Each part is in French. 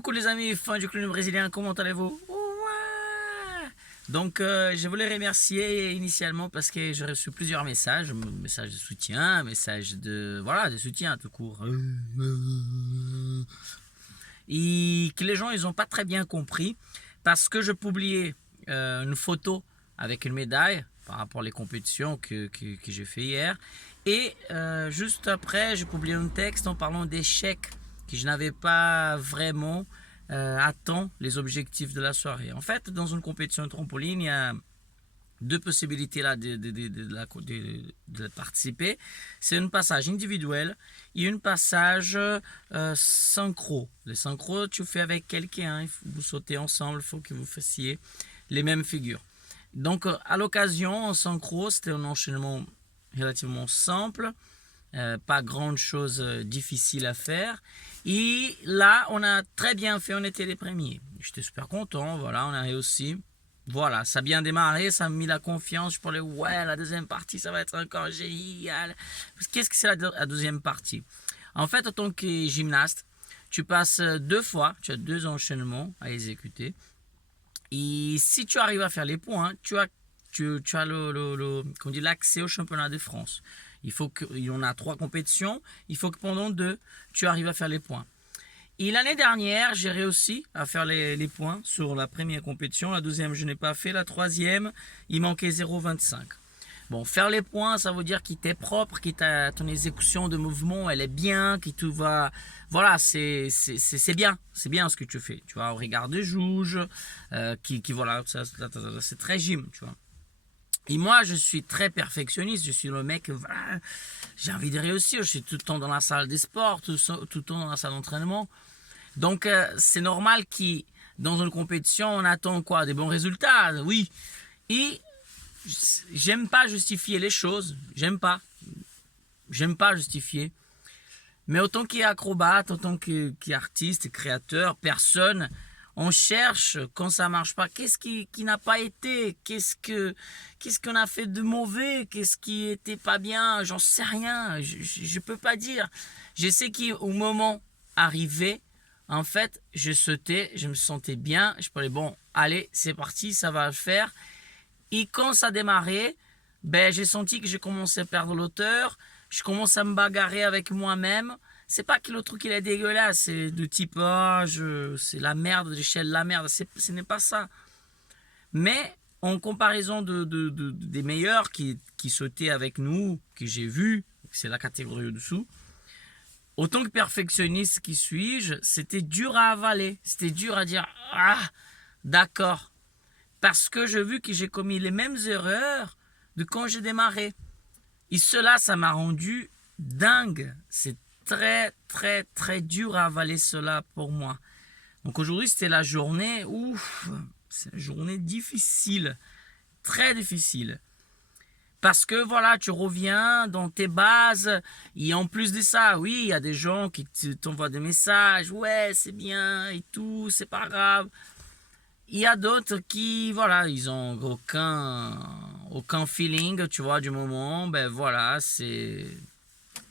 Coucou les amis, fans du clown brésilien, comment allez-vous? Ouais. Donc je voulais remercier initialement parce que j'ai reçu plusieurs messages, messages de soutien, messages de voilà, de soutien tout court. Et que les gens ils ont pas très bien compris parce que je publiais une photo avec une médaille par rapport aux compétitions que j'ai fait hier. Et juste après, j'ai publié un texte en parlant d'échecs que je n'avais pas vraiment atteint les objectifs de la soirée. En fait, dans une compétition de trampoline, il y a deux possibilités là de participer. C'est un passage individuel et un passage synchro. Le synchro, tu fais avec quelqu'un, vous sautez ensemble, il faut que vous fassiez les mêmes figures. Donc, à l'occasion, en synchro, c'était un enchaînement relativement simple, pas grande chose difficile à faire. Et là, on a très bien fait, on était les premiers. J'étais super content, voilà, on a réussi. Voilà, ça a bien démarré, ça m'a mis la confiance. Je parlais, ouais, la deuxième partie, ça va être encore génial. Qu'est-ce que c'est la deuxième partie? En fait, en tant que gymnaste, tu passes deux fois, tu as deux enchaînements à exécuter. Et si tu arrives à faire les points, tu as l'accès au championnat de France. Il y en a 3 compétitions, il faut que pendant 2, tu arrives à faire les points. Et l'année dernière, j'ai réussi à faire les points sur la première compétition. La deuxième, je n'ai pas fait. La troisième, il manquait 0,25. Bon, faire les points, ça veut dire qu'il t'est propre, ton exécution de mouvement, elle est bien, que tout va... Voilà, c'est bien. C'est bien ce que tu fais. Tu vois, au regard des juges, voilà, c'est très gym, tu vois. Et moi, je suis très perfectionniste. Je suis le mec, voilà, j'ai envie de réussir. Je suis tout le temps dans la salle des sports, tout le temps dans la salle d'entraînement. Donc, c'est normal que dans une compétition, on attend quoi? Des bons résultats, oui. Et j'aime pas justifier les choses. J'aime pas justifier. Mais autant qu'acrobate, autant qu'artiste, créateur, personne, on cherche quand ça marche pas. Qu'est-ce qui n'a pas été? Qu'est-ce qu'on a fait de mauvais? Qu'est-ce qui était pas bien? J'en sais rien. Je peux pas dire. Je sais qu'au moment arrivé, en fait, je sautais, je me sentais bien. Je parlais, bon, allez, c'est parti, ça va le faire. Et quand ça démarrait, ben, j'ai senti que j'ai commencé à perdre l'auteur. Je commence à me bagarrer avec moi-même. C'est pas que le truc il est dégueulasse, c'est de type c'est la merde, j'échelle la merde. Ce n'est pas ça. Mais en comparaison des meilleurs qui sautaient avec nous, que j'ai vu, c'est la catégorie au-dessous, autant que perfectionniste qui suis-je, c'était dur à avaler. C'était dur à dire, ah, d'accord. Parce que j'ai vu que j'ai commis les mêmes erreurs de quand j'ai démarré. Et cela, ça m'a rendu dingue. C'est très, très, très dur à avaler cela pour moi. Donc aujourd'hui, c'était la journée, c'est une journée difficile. Très difficile. Parce que voilà, tu reviens dans tes bases. Et en plus de ça, oui, il y a des gens qui t'envoient des messages. Ouais, c'est bien et tout, c'est pas grave. Il y a d'autres qui, voilà, ils ont aucun feeling, tu vois, du moment. Ben voilà, c'est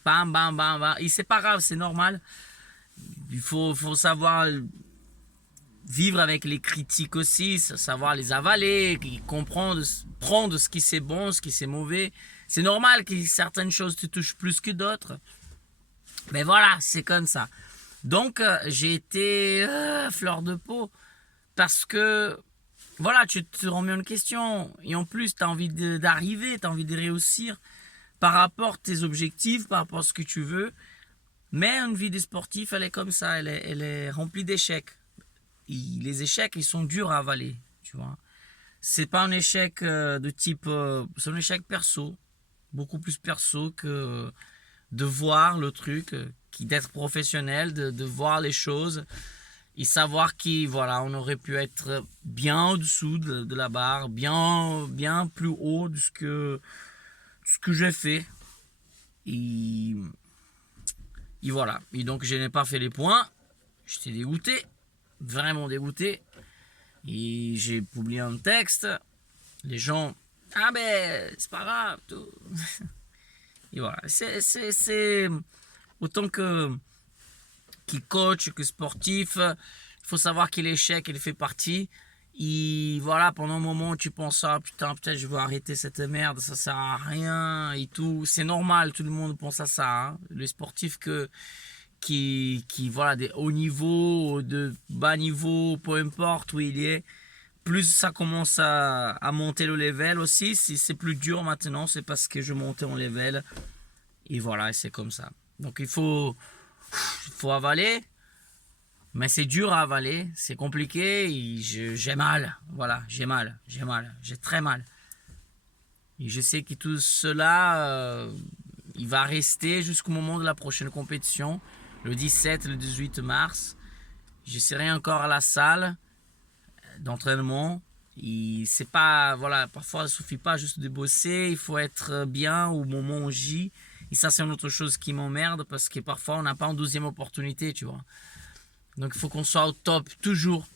bam, bam, bam, bam. Et c'est pas grave, c'est normal. Il faut savoir vivre avec les critiques aussi, savoir les avaler, comprendre, prendre ce qui c'est bon, ce qui c'est mauvais. C'est normal que certaines choses te touchent plus que d'autres. Mais voilà, c'est comme ça. Donc, j'ai été fleur de peau parce que, voilà, tu te remets en question. Et en plus, tu as envie d'arriver, tu as envie de réussir par rapport à tes objectifs, par rapport à ce que tu veux. Mais une vie de sportif, elle est comme ça, elle est remplie d'échecs. Les échecs, ils sont durs à avaler, tu vois. C'est pas un échec de type... c'est un échec perso, beaucoup plus perso que de voir le truc, d'être professionnel, de voir les choses et savoir voilà, on aurait pu être bien au-dessous de la barre, bien plus haut de ce que j'ai fait. Et voilà. Et donc, je n'ai pas fait les points. J'étais dégoûté, vraiment dégoûté. Et j'ai publié un texte. Les gens, ah ben, c'est pas grave. Tout. Et voilà. C'est autant que coach, que sportif. Il faut savoir que l'échec, il fait partie. Et voilà, pendant un moment, tu penses, ah putain, peut-être je vais arrêter cette merde, ça sert à rien et tout. C'est normal, tout le monde pense à ça. Hein. Les sportifs qui voilà, des hauts niveaux, de bas niveau, peu importe où il est, plus ça commence à monter le level aussi. Si c'est plus dur maintenant, c'est parce que je montais en level. Et voilà, c'est comme ça. Donc il faut avaler. Mais c'est dur à avaler, c'est compliqué, j'ai mal, voilà, j'ai très mal. Et je sais que tout cela, il va rester jusqu'au moment de la prochaine compétition, le 17, le 18 mars. Je serai encore à la salle d'entraînement. Et c'est pas, voilà, parfois il suffit pas juste de bosser, il faut être bien au moment où on gît. Et ça, c'est une autre chose qui m'emmerde parce que parfois on n'a pas une deuxième opportunité, tu vois. Donc il faut qu'on soit au top toujours.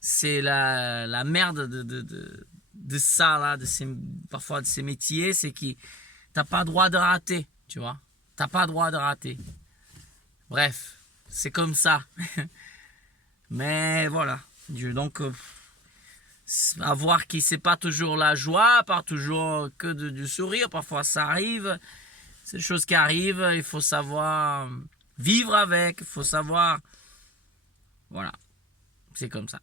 C'est la merde de ça là, parfois de ces métiers, c'est que t'as pas droit de rater, tu vois. T'as pas droit de rater. Bref, c'est comme ça. Mais voilà. Donc à voir que c'est pas toujours la joie, pas toujours que du sourire. Parfois ça arrive. C'est des choses qui arrivent. Il faut savoir vivre avec. Il faut savoir. Voilà, c'est comme ça.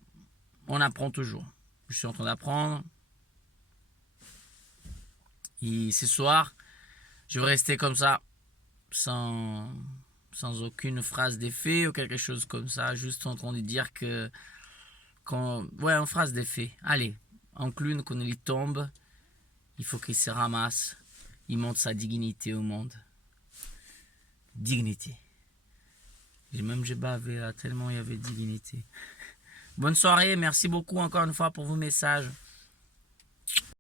On apprend toujours. Je suis en train d'apprendre. Et ce soir, je vais rester comme ça, sans aucune phrase d'effet ou quelque chose comme ça, juste en train de dire que... ouais, une phrase d'effet. Allez, un clown, quand il tombe, il faut qu'il se ramasse. Il montre sa dignité au monde. Dignité. Même j'ai bavé là, tellement il y avait dignité. Bonne soirée, merci beaucoup encore une fois pour vos messages.